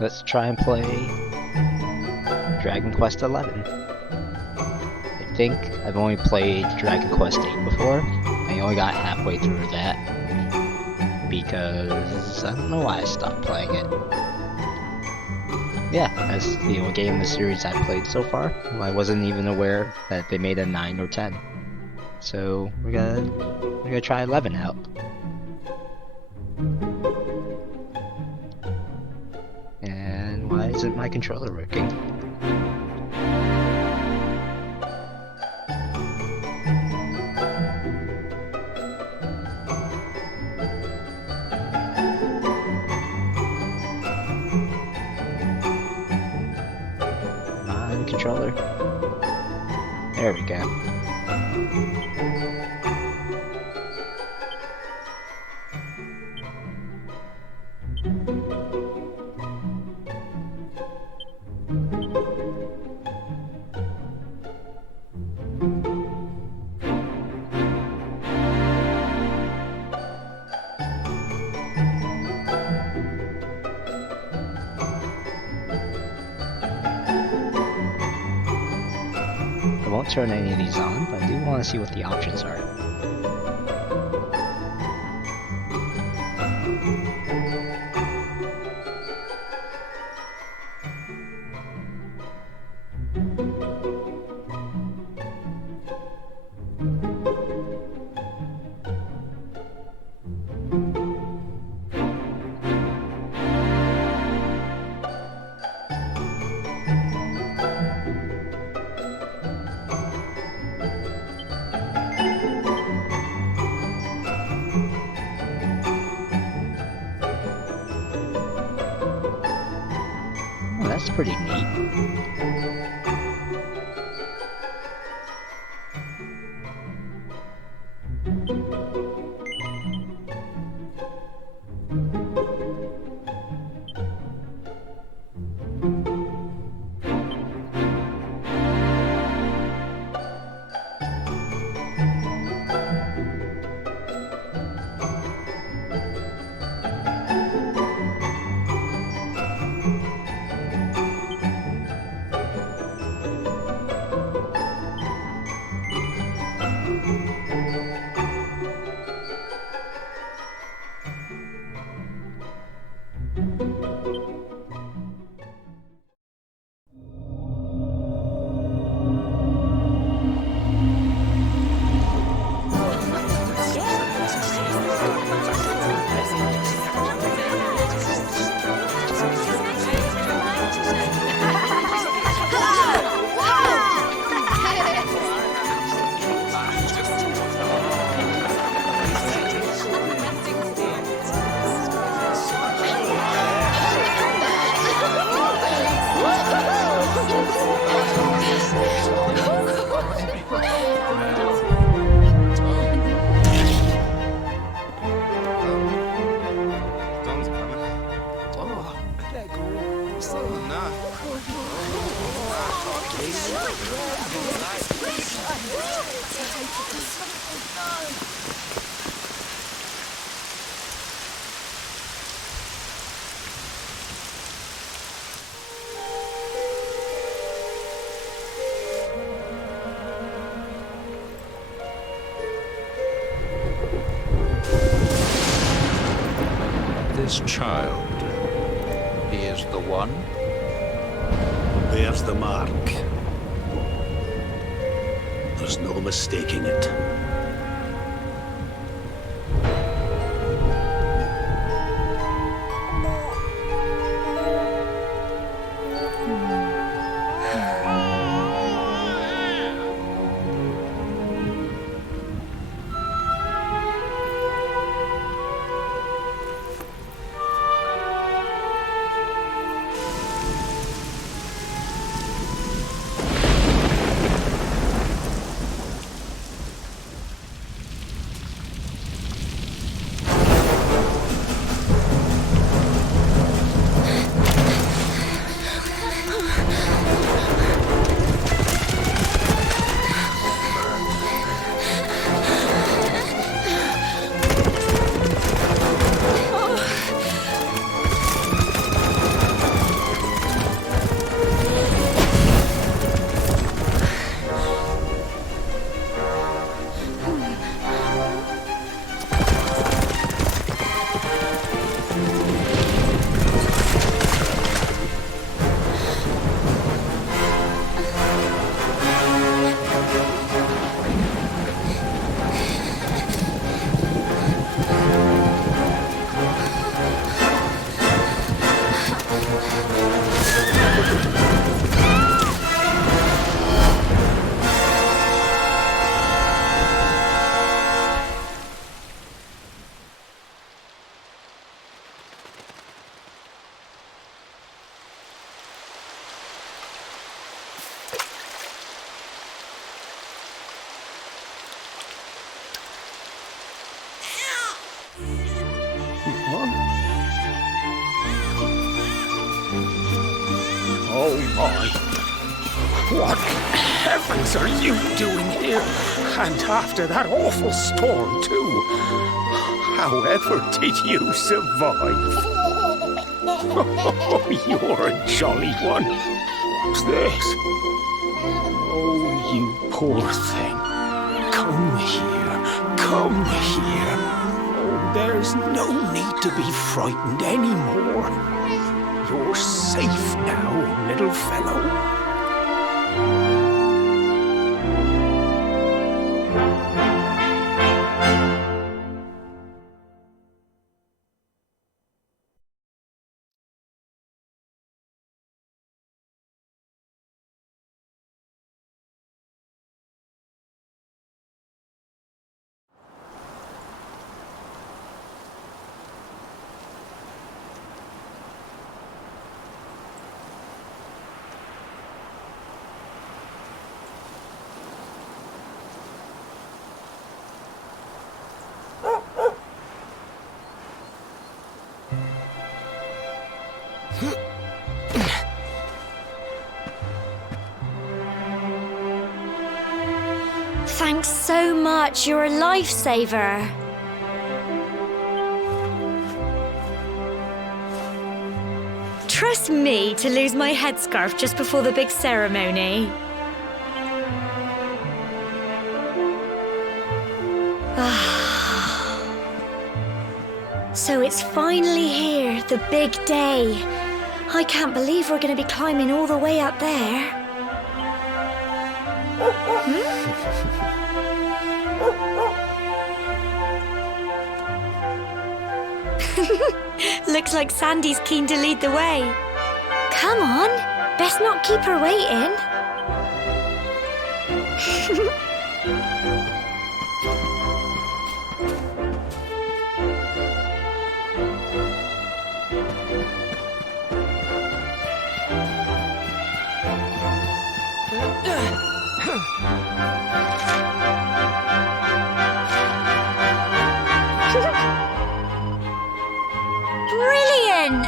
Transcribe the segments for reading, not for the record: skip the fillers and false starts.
Let's try and play Dragon Quest XI. I think I've only played Dragon Quest VIII before. I only got halfway through that because I don't know why I stopped playing it. Yeah, that's the only game in the series I've played so far. I wasn't even aware that they made a 9 or 10. So we're gonna try 11 out. And why isn't my controller working? Come on, controller. There we go. I won't turn any of these on, but I do want to see what the options are. Oh, that's pretty neat. This child, he is the one? There's the mark. There's no mistaking it. Oh my. What heavens are you doing here? And after that awful storm, too. However did you survive? Oh, you're a jolly one. What's this? Oh, you poor thing. Come here. Come here. Oh, there's no need to be frightened anymore. You're safe now, little fellow. Thanks so much, you're a lifesaver. Trust me to lose my headscarf just before the big ceremony. So it's finally here, the big day. I can't believe we're going to be climbing all the way up there. Looks like Sandy's keen to lead the way. Come on, best not keep her waiting. Brilliant!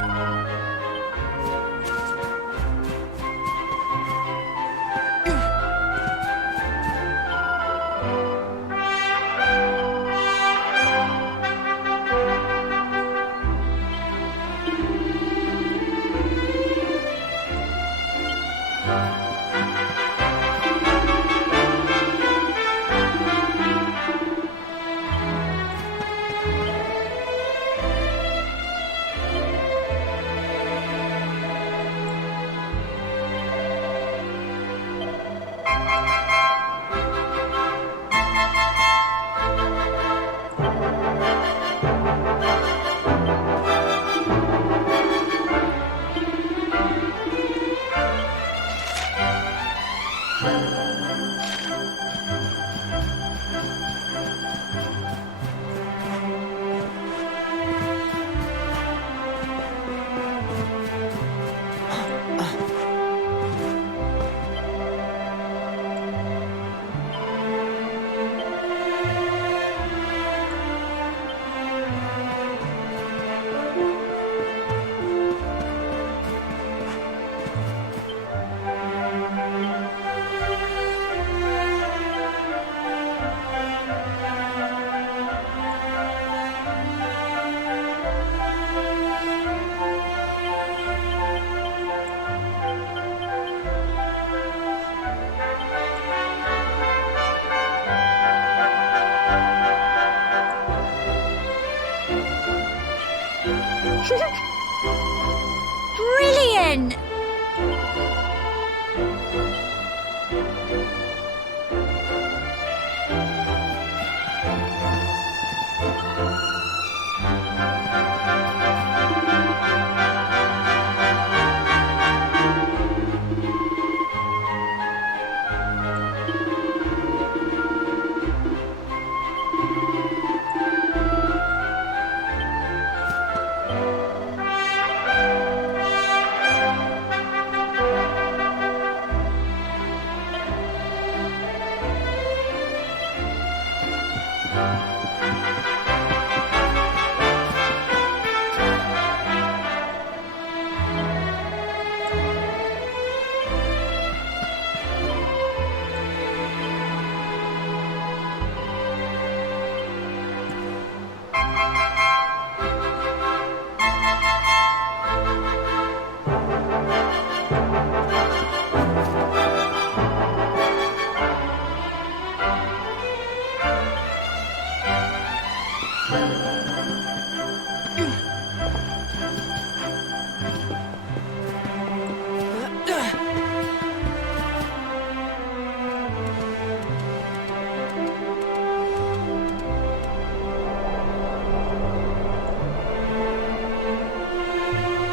Brilliant!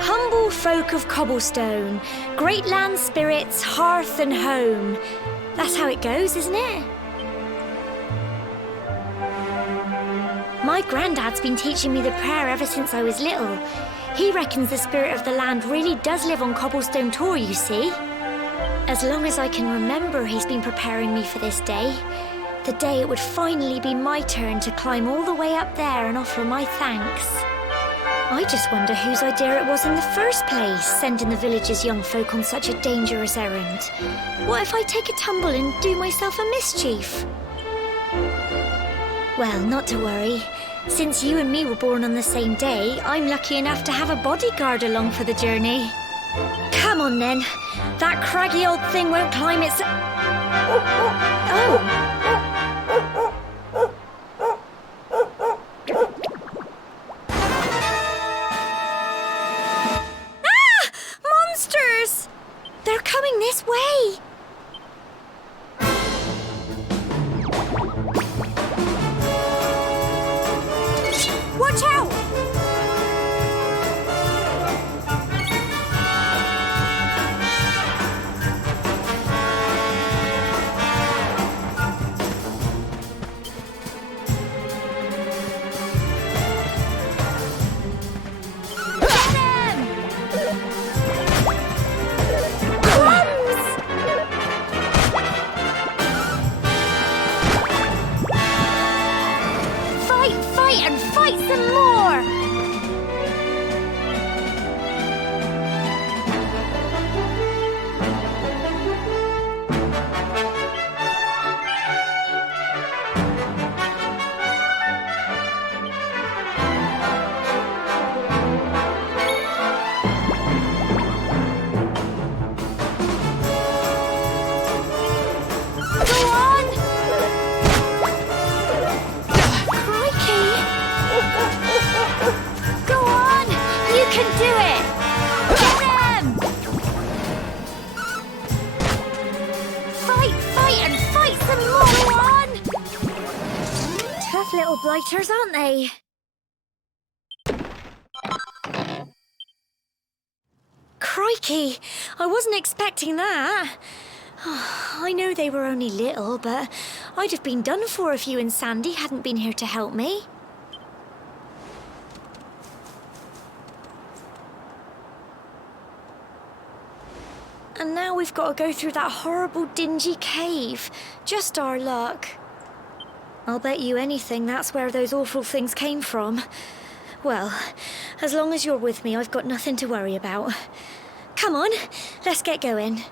Humble folk of cobblestone, great land spirits, hearth and home. That's how it goes, isn't it? My granddad's been teaching me the prayer ever since I was little. He reckons the spirit of the land really does live on Cobblestone Tor, you see. As long as I can remember, he's been preparing me for this day. The day it would finally be my turn to climb all the way up there and offer my thanks. I just wonder whose idea it was in the first place, sending the village's young folk on such a dangerous errand. What if I take a tumble and do myself a mischief? Well, not to worry. Since you and me were born on the same day, I'm lucky enough to have a bodyguard along for the journey. Come on then. That craggy old thing won't climb its... Oh! They're coming this way! Watch out! And fight some more! Tough little blighters, aren't they? Crikey! I wasn't expecting that. I know they were only little, but I'd have been done for if you and Sandy hadn't been here to help me. And now we've got to go through that horrible, dingy cave. Just our luck. I'll bet you anything that's where those awful things came from. Well, as long as you're with me, I've got nothing to worry about. Come on, let's get going.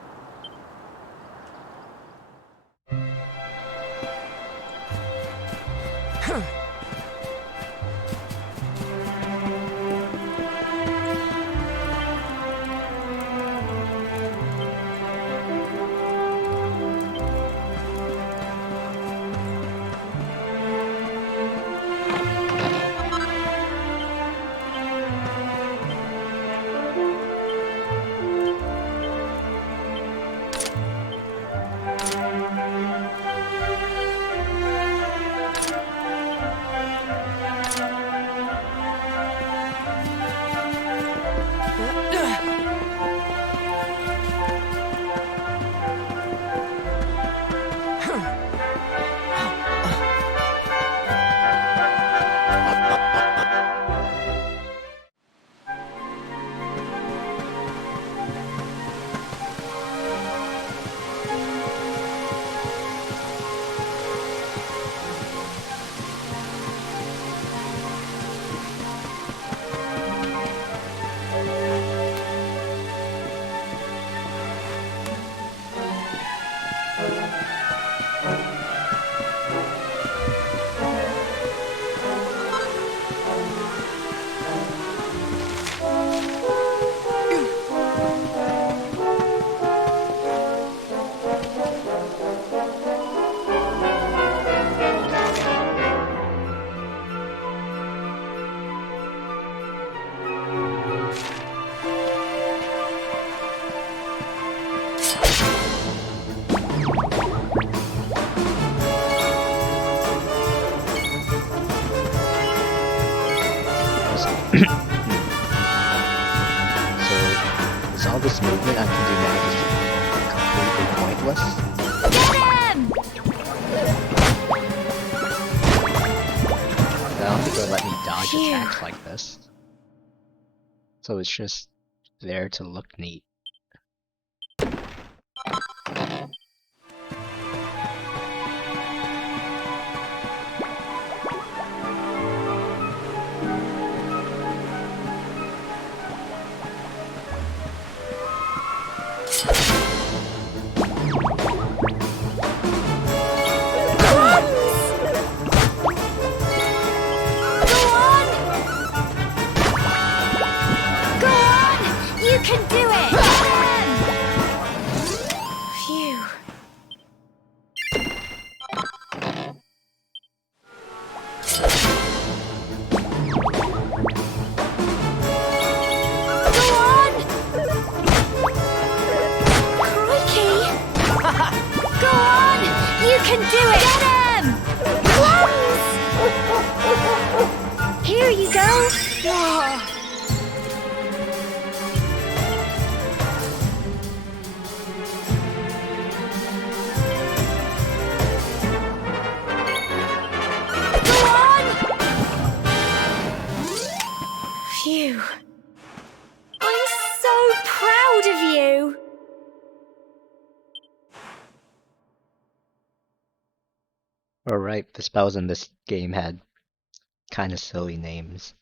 this movement I can do now just completely pointless. Get him! I don't think it'll let me dodge Phew. attacks like this. So it's just there to look neat. You can do it! Phew. Go on! Crikey! Go on! You can do it! Get him! Close! Here you go! Oh. Phew. I'm so proud of you! Alright, the spells in this game had kinda silly names.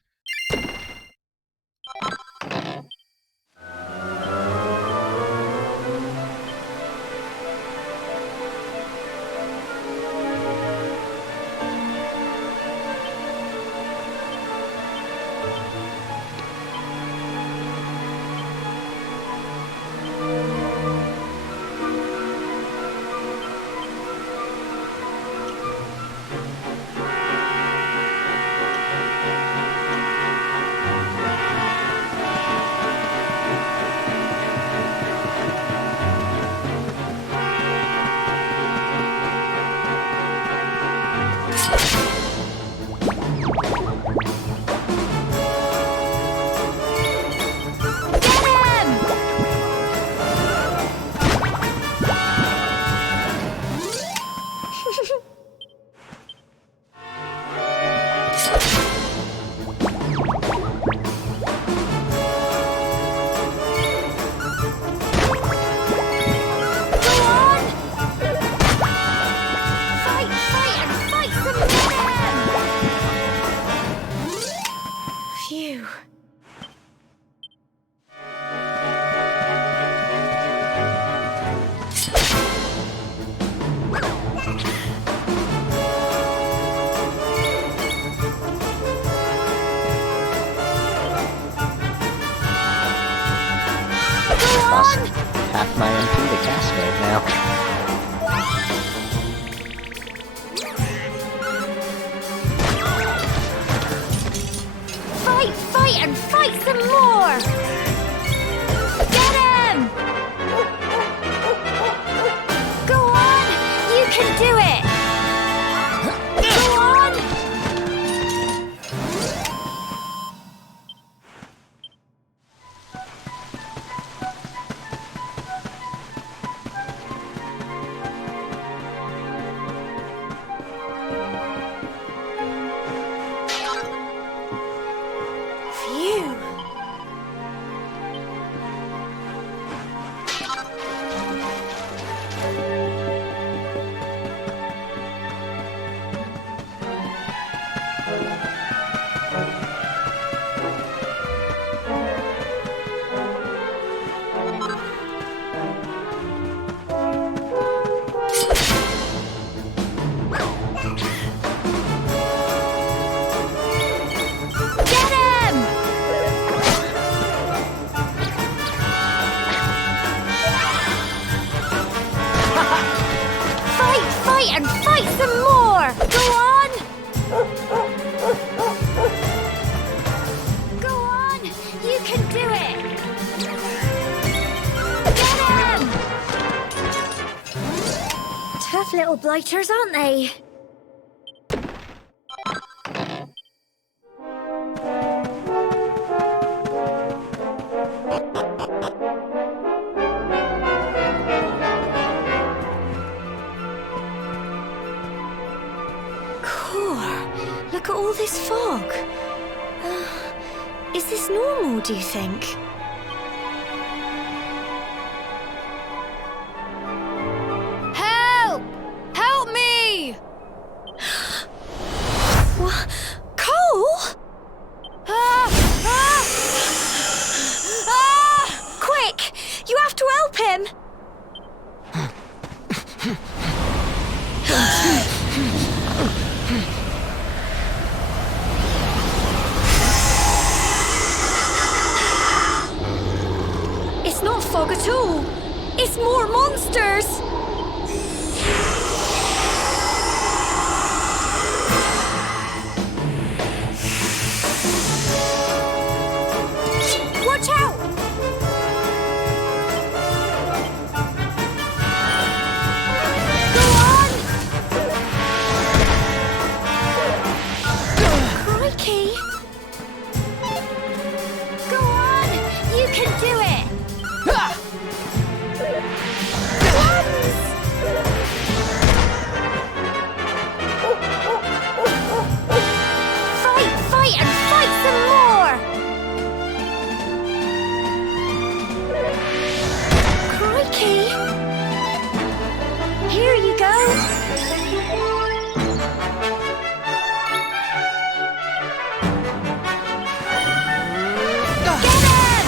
Phew. Lost half my MP to cast right now. Fight and fight some more! Get him! Go on! You can do it! Go on! Phew. Get him! Fight and fight some more! Go on! Go on! You can do it! Get him! Tough little blighters, aren't they? all this fog? Is this normal, do you think? Help! Help me! What? Cole? Ah! Ah! Ah! Quick! You have to help him! It's not fog at all. It's more monsters. Watch out! Go on! Crikey! Go on! You can do it! Fight, fight, and fight some more! Crikey! Here you go! Get him!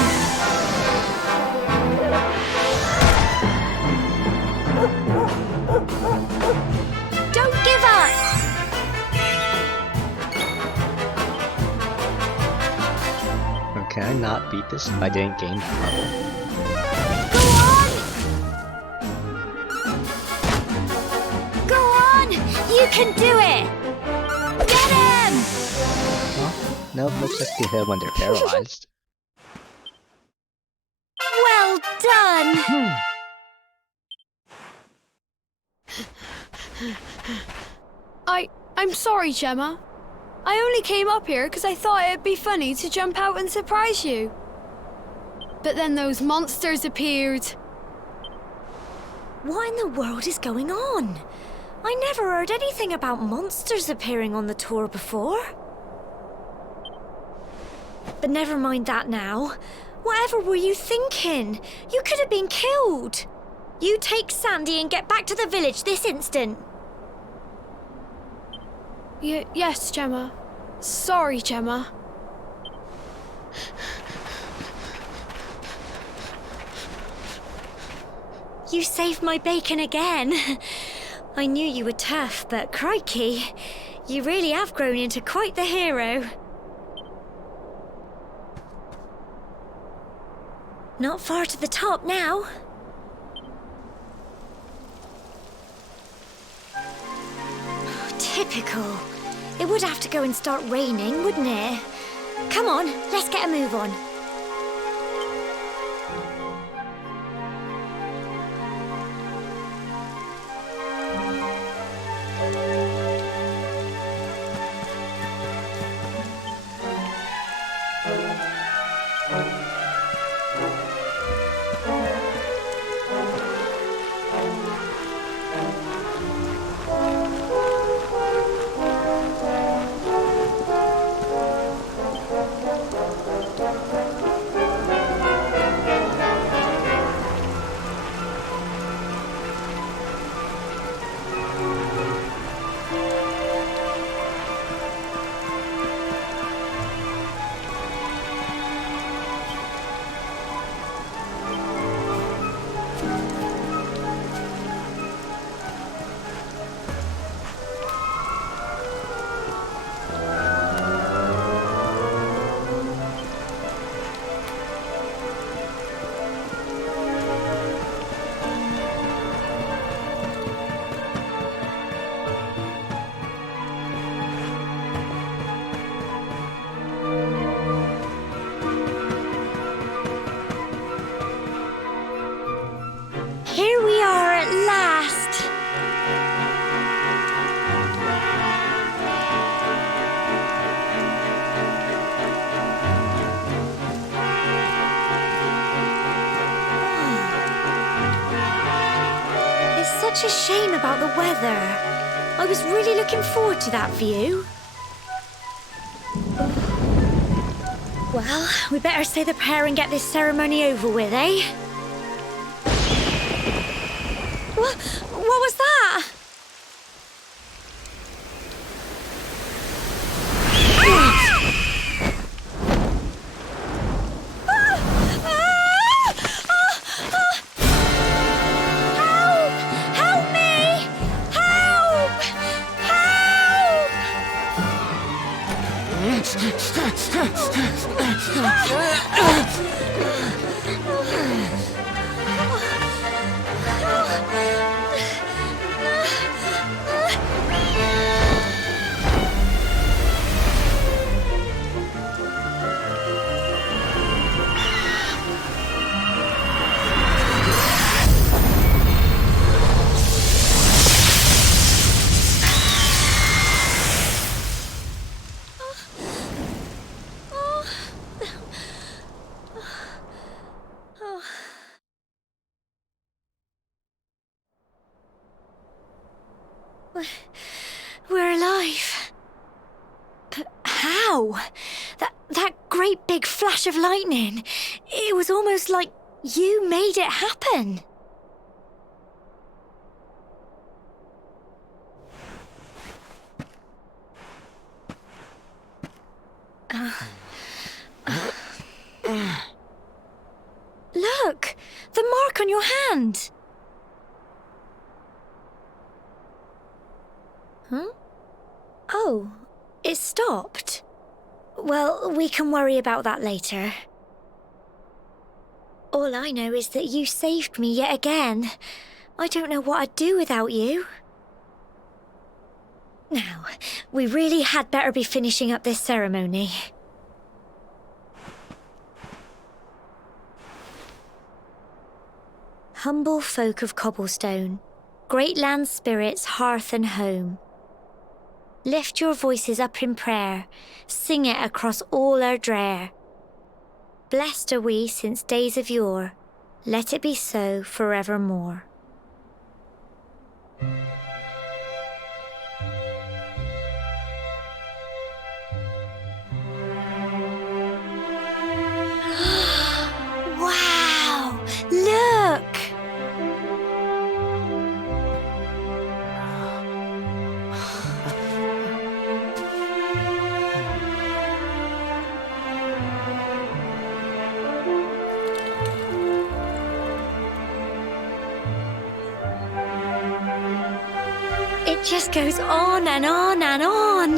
Don't give up! Can I not beat this if I didn't gain that level? Go on! Go on! You can do it! Get him! Nope, looks like they hit when they're paralyzed. Well done! I'm sorry, Gemma. I only came up here because I thought it'd be funny to jump out and surprise you. But then those monsters appeared. What in the world is going on? I never heard anything about monsters appearing on the tour before. But never mind that now. Whatever were you thinking? You could have been killed. You take Sandy and get back to the village this instant. Yes, Gemma. Sorry, Gemma. You saved my bacon again. I knew you were tough, but crikey, you really have grown into quite the hero. Not far to the top now. Typical. It would have to go and start raining, wouldn't it? Come on, let's get a move on. Here we are at last. It's such a shame about the weather. I was really looking forward to that view. Well, we better say the prayer and get this ceremony over with, eh? What was that? Help me! Help! We're alive. But how? That great big flash of lightning. It was almost like you made it happen. Look! The mark on your hand! Huh? Oh, it stopped. Well, we can worry about that later. All I know is that you saved me yet again. I don't know what I'd do without you. Now, we really had better be finishing up this ceremony. Humble folk of cobblestone, great land spirits, hearth and home. Lift your voices up in prayer, sing it across all our drear. Blessed are we since days of yore, let it be so forevermore. Wow! Look! It just goes on and on and on.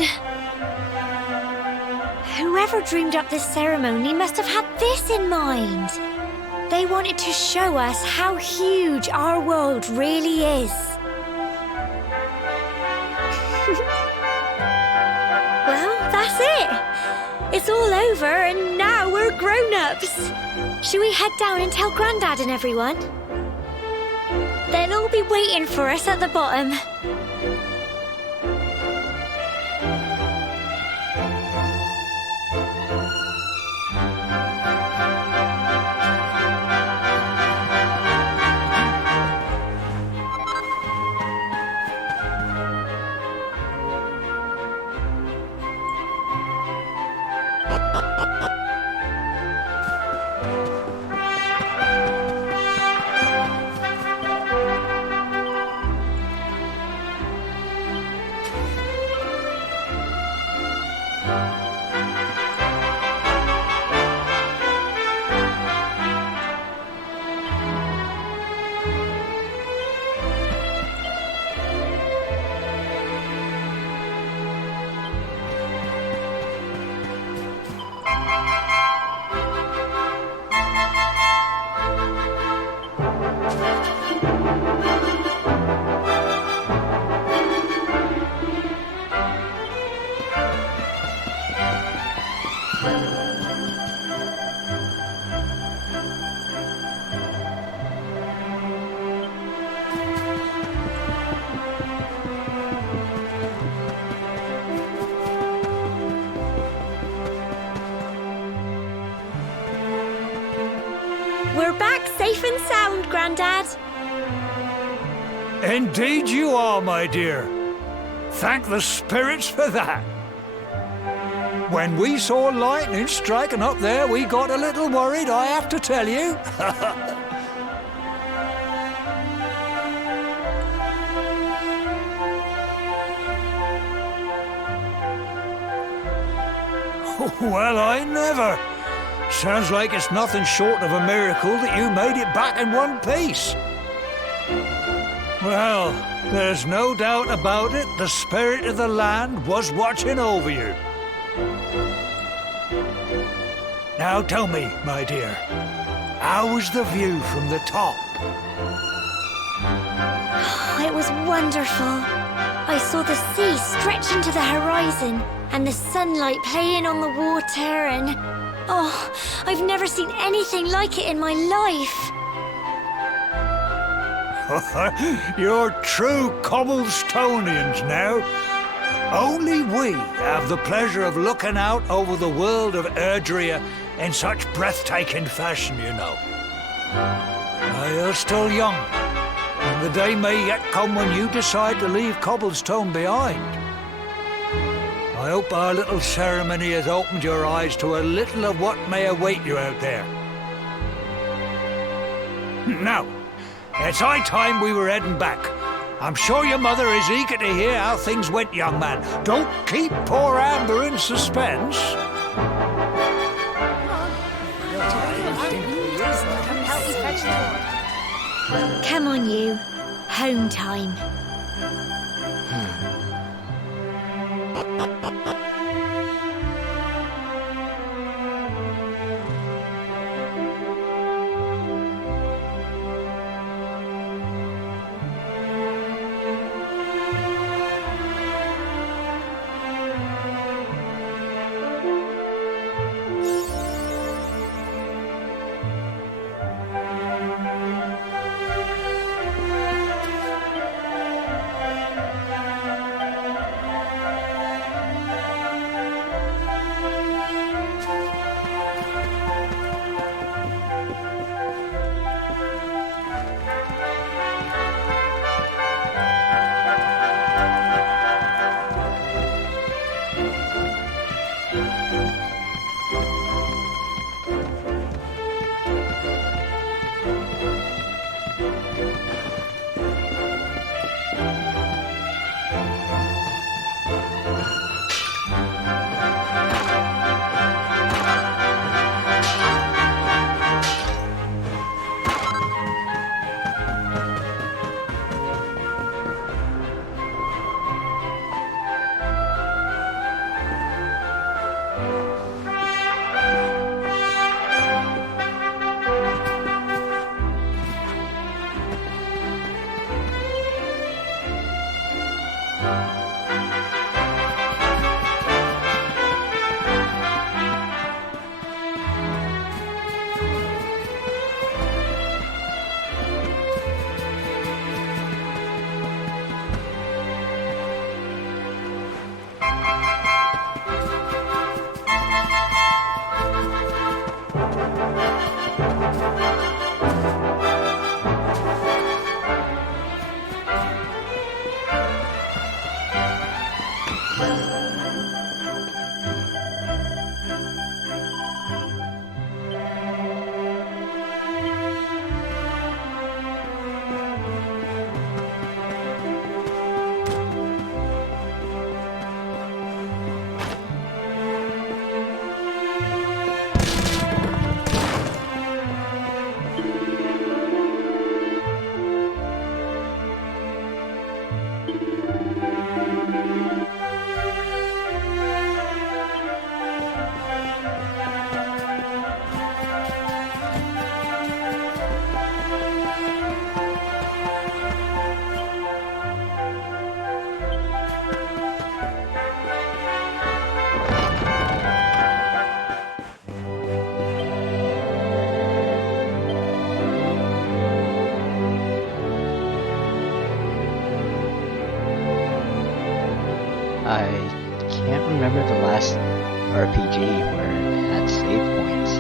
Whoever dreamed up this ceremony must have had this in mind. They wanted to show us how huge our world really is. Well, that's it. It's all over and now we're grown-ups. Should we head down and tell Grandad and everyone? They'll all be waiting for us at the bottom. We're back safe and sound, Grandad. Indeed you are, my dear. Thank the spirits for that. When we saw lightning striking up there, we got a little worried, I have to tell you. Well, I never. Sounds like it's nothing short of a miracle that you made it back in one piece. Well, there's no doubt about it, the spirit of the land was watching over you. Now tell me, my dear, how was the view from the top? It was wonderful. I saw the sea stretch into the horizon and the sunlight playing on the water and... Oh, I've never seen anything like it in my life. You're true Cobblestonians now. Only we have the pleasure of looking out over the world of Erdrea in such breathtaking fashion, you know. You're still young, and the day may yet come when you decide to leave Cobblestone behind. I hope our little ceremony has opened your eyes to a little of what may await you out there. Now, it's high time we were heading back. I'm sure your mother is eager to hear how things went, young man. Don't keep poor Amber in suspense. Come on, you. Home time. I can't remember the last RPG where it had save points.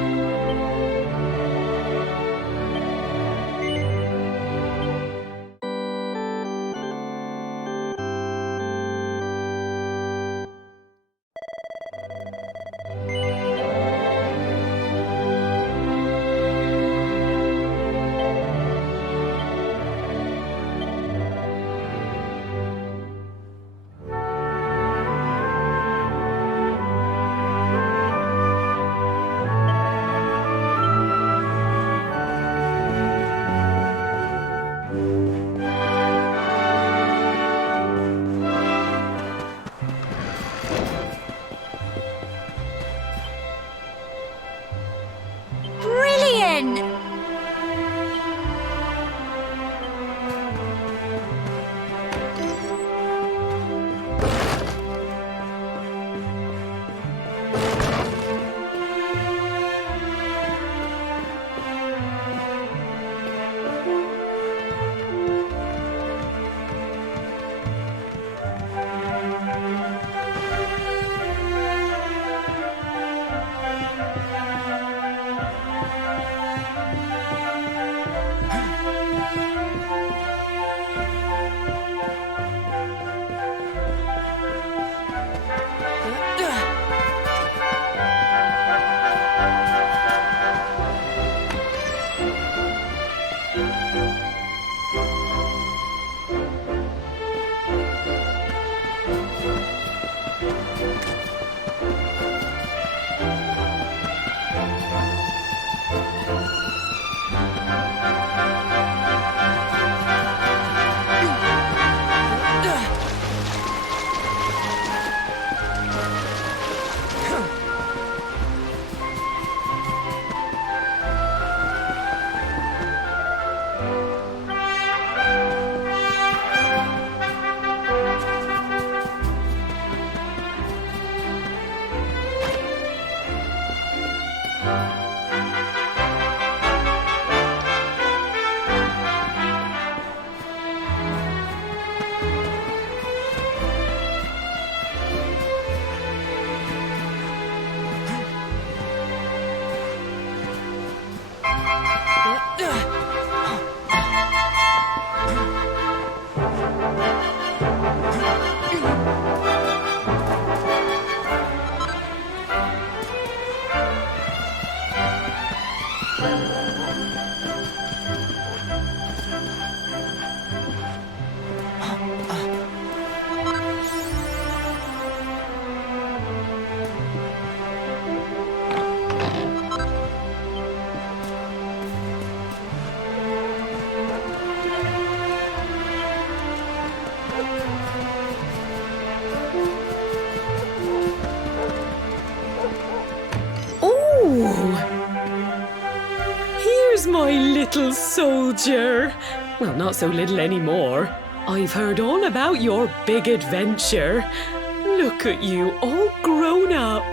Here's my little soldier. Well, not so little anymore. I've heard all about your big adventure. Look at you, all grown up.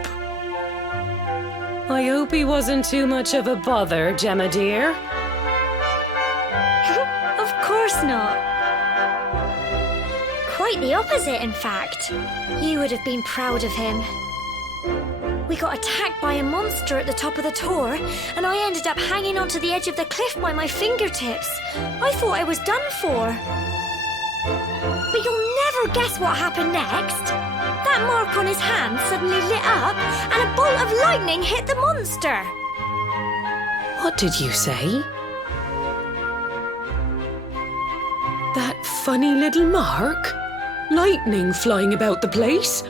I hope he wasn't too much of a bother, Gemma dear. Of course not. Quite the opposite, in fact. You would have been proud of him. We got attacked by a monster at the top of the tor, and I ended up hanging onto the edge of the cliff by my fingertips. I thought I was done for. But you'll never guess what happened next. That mark on his hand suddenly lit up, and a bolt of lightning hit the monster. What did you say? That funny little mark? Lightning flying about the place?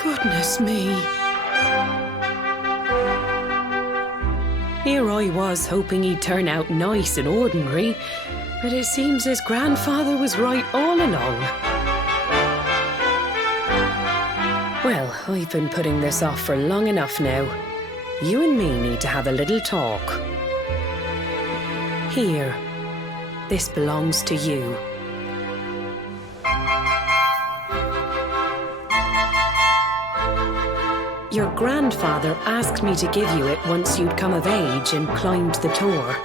Goodness me. Here I was hoping he'd turn out nice and ordinary, but it seems his grandfather was right all along. Well, I've been putting this off for long enough now. You and me need to have a little talk. Here, this belongs to you. Your grandfather asked me to give you it once you'd come of age and climbed the tor.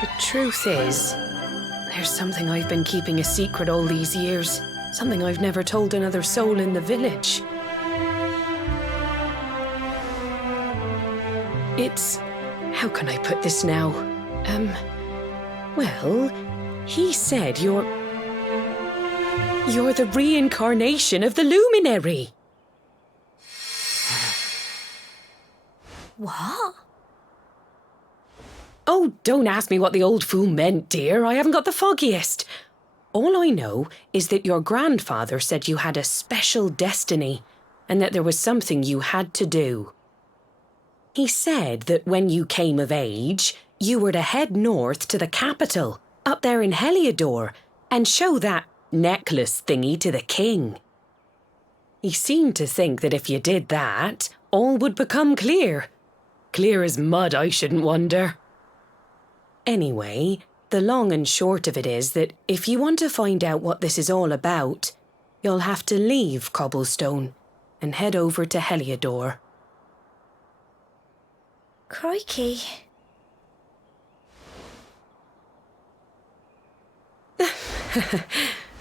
The truth is, there's something I've been keeping a secret all these years. Something I've never told another soul in the village. It's... how can I put this now? Well, he said you're the reincarnation of the luminary. What? Oh, don't ask me what the old fool meant, dear. I haven't got the foggiest. All I know is that your grandfather said you had a special destiny and that there was something you had to do. He said that when you came of age, you were to head north to the capital, up there in Heliodor, and show that necklace thingy to the king. He seemed to think that if you did that, all would become clear. Clear as mud, I shouldn't wonder. Anyway, the long and short of it is that if you want to find out what this is all about, you'll have to leave Cobblestone and head over to Heliodor. Crikey.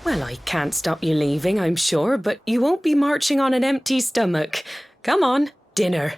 Well, I can't stop you leaving, I'm sure, but you won't be marching on an empty stomach. Come on, dinner.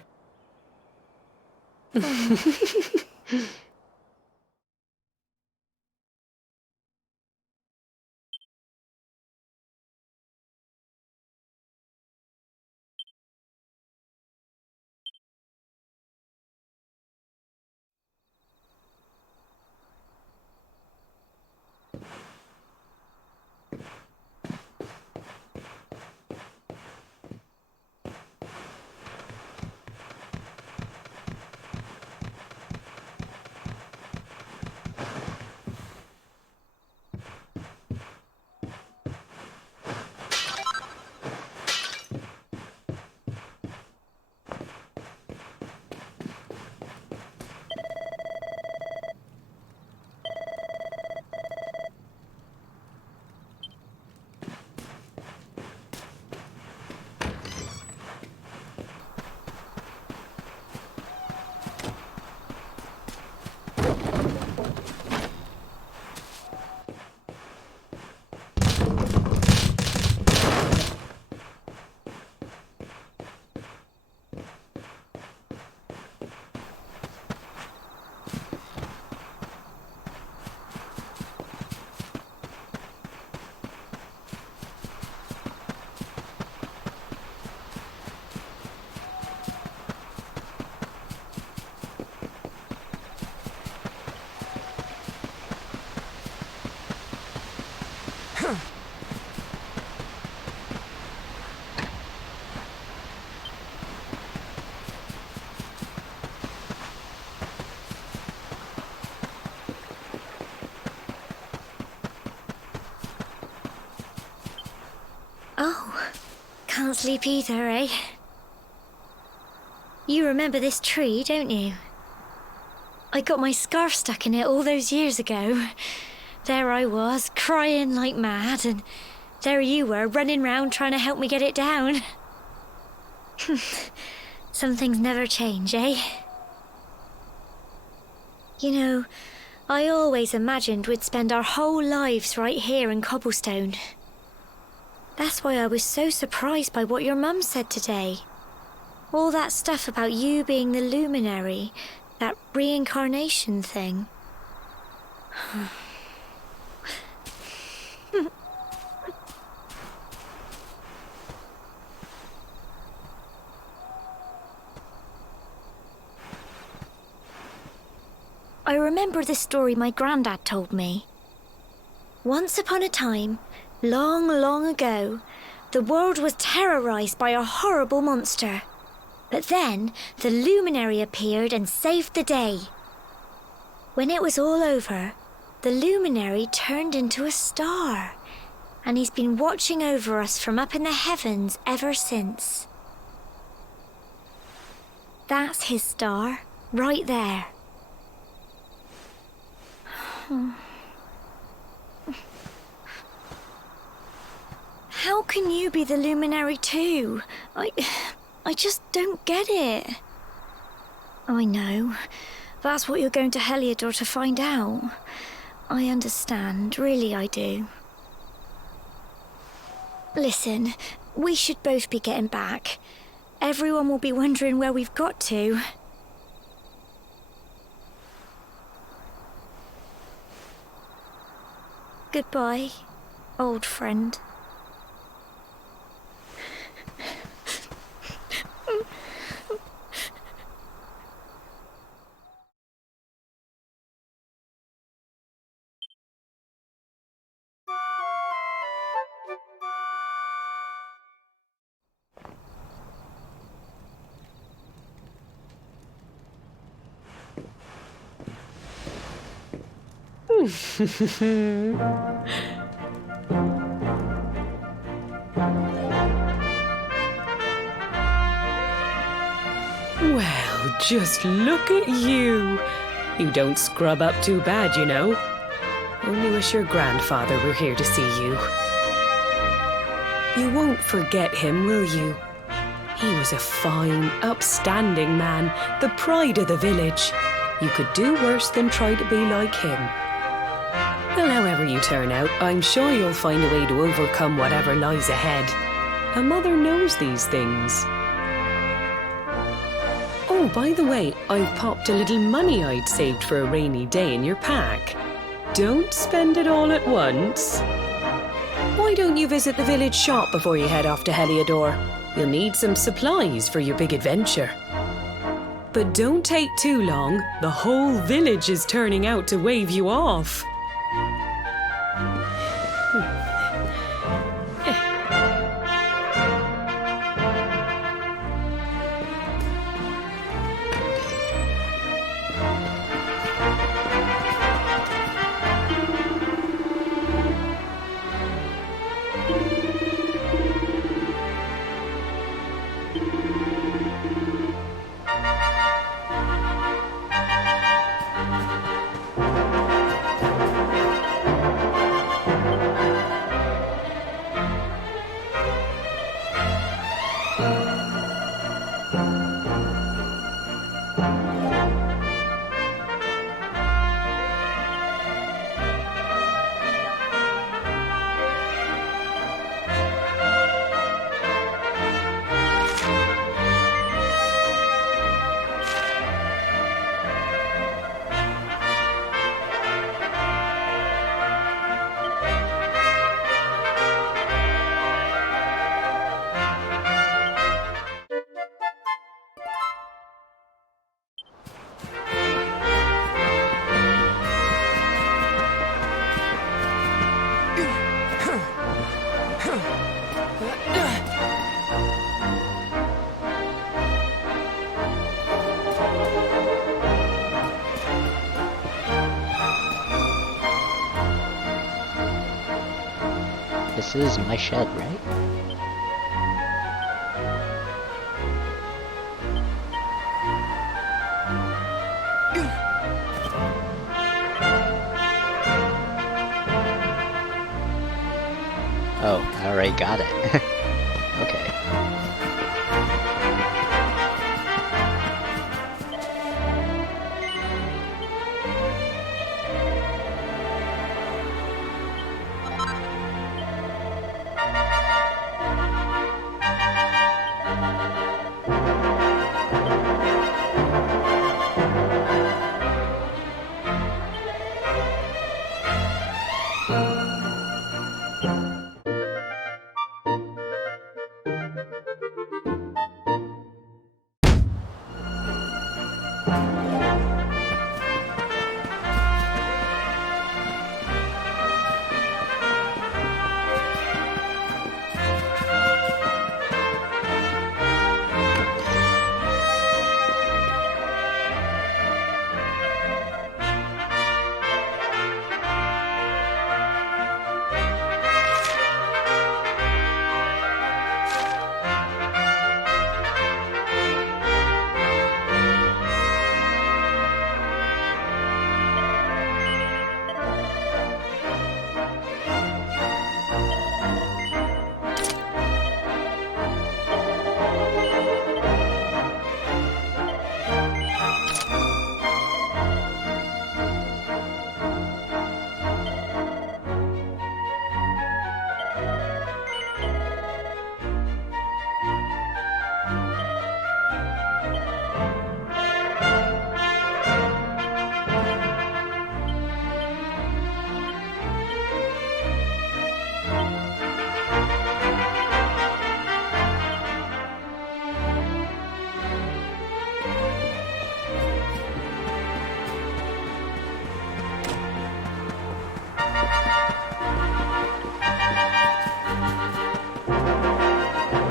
can't sleep either, eh? You remember this tree, don't you? I got my scarf stuck in it all those years ago. There I was, crying like mad, and there you were, running round trying to help me get it down. Some things never change, eh? You know, I always imagined we'd spend our whole lives right here in Cobblestone. That's why I was so surprised by what your mum said today. All that stuff about you being the luminary, that reincarnation thing. I remember the story my granddad told me. Once upon a time, long, long ago, the world was terrorized by a horrible monster. But then, the luminary appeared and saved the day. When it was all over, the luminary turned into a star, and he's been watching over us from up in the heavens ever since. That's his star, right there. How can you be the luminary too? I just don't get it. I know. That's what you're going to Heliodor to find out. I understand, really I do. Listen, we should both be getting back. Everyone will be wondering where we've got to. Goodbye, old friend. Well, just look at you. You don't scrub up too bad, you know. Only wish your grandfather were here to see you. You won't forget him, will you? He was a fine, upstanding man, the pride of the village. You could do worse than try to be like him. Well, however you turn out, I'm sure you'll find a way to overcome whatever lies ahead. A mother knows these things. Oh, by the way, I've popped a little money I'd saved for a rainy day in your pack. Don't spend it all at once. Why don't you visit the village shop before you head off to Heliodor? You'll need some supplies for your big adventure. But don't take too long. The whole village is turning out to wave you off. This is my shed, right? Alright, got it. Okay.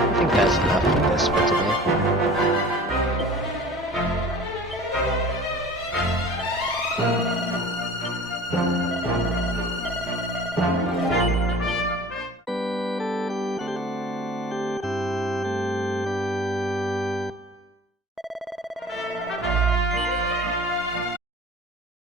I think that's enough of this for today.